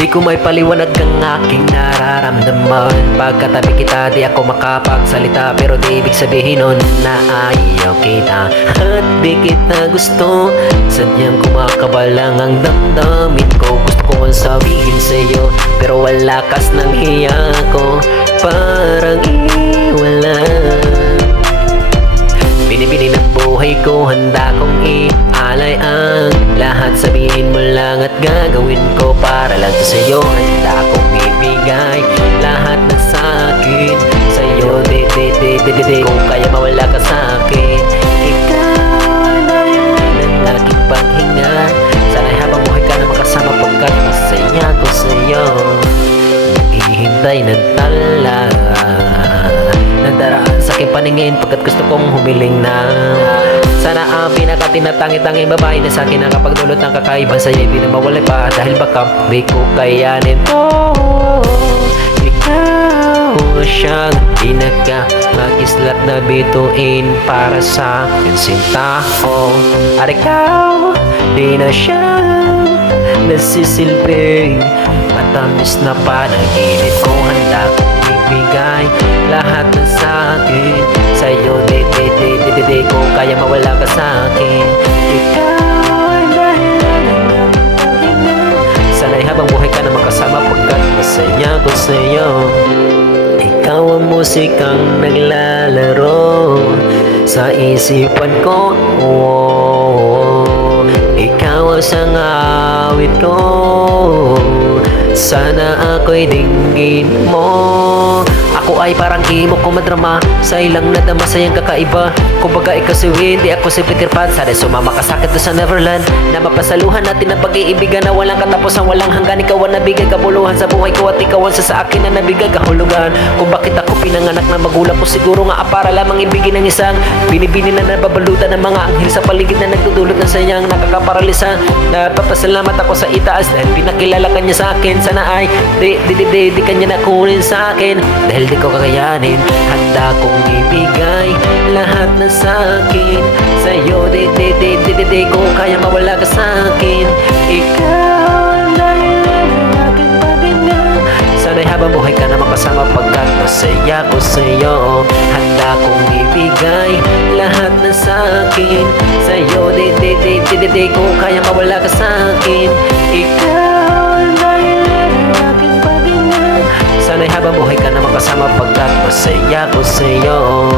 Di ko may paliwanag ang aking nararamdaman. Pagkatabi kita di ako makapagsalita, pero di ibig sabihin nun na ayaw kita at di kita gusto. Sadyang kumakabalang ang damdamin ko. Gusto ko ang sabihin sa'yo, pero wala kas ng hiya ko, parang iwalan. Binibini ng buhay ko, handa kong ialay ang lahat. Sabihin mo lang at gagawin ko para lang sa'yo. Handa kong ibigay lahat na sa'kin sa'yo. Di kung kaya mawala ka sa'kin. Ikaw ang dahilan ng aking paghinga. Sana'y habang buhay ka na makasama, pagkat masaya ko sa'yo. Naghihintay ng tala ng daraan sa aking paningin, pagkat gusto kong humiling na. Sana ang pinakatinatangit-tanging babae na sa akin nakapagdulot ng kakaiba sa'yo di na mawala pa, dahil baka di ko kayanin. Ikaw siyang pinaka-mag-islat na bituin para sa akin, sinta ko. At ikaw di na siyang nasisilbing matamis na panaginip ko. Handa kong ibigay lahat na sa'kin sa'yo. Di ko kaya mawala ka sa'kin. Ikaw ang dahilan ng aking paghinga. Sana'y habang buhay ka na makasama, pagkat masaya ko sa'yo. Ikaw ang musikang naglalaro sa isipan ko. Ikaw ang sangawit ko. Sana ako'y dinggin mo. Ako ay parang imo ko madrama sa ilang nadama sayang kakaiba. Kumbaga ikaw si Wendy, ako si Peter Pan. Sana sumama ka sakit doon sa Neverland, na mapasaluhan natin ang pag-iibigan na walang katapusan, walang hanggan. Ikaw ang nabigay kabuluhan sa buhay ko, at ikaw ang sa akin na nabigay kahulugan. Kung bakit ako pinanganak na magulang ko, siguro nga para lamang ibigin ng isang binibini na nababalutan ng mga anghel sa paligid na nagdudulot ng sayang nakakaparalisa. Napapasalamat ako sa itaas dahil pinakilala ka niya sa akin. Sana ay di kanya nakunin sa akin, dahil di ko kakayanin. Handa kong ibigay lahat na sa'kin sa'yo. Di ko kaya mawala ka sa'kin. Ikaw ang dahilan ng aking paghinga. Sana'y habang buhay ka na makasama, pagkat masaya ko sa'yo. Handa kong ibigay lahat na sa'kin sa'yo. Di ko kaya mawala ka sa'kin. Ikaw ang dahilan ng aking paghinga. Sana'y habang buhay ka na makasama, pagkat masaya ko sa'yo.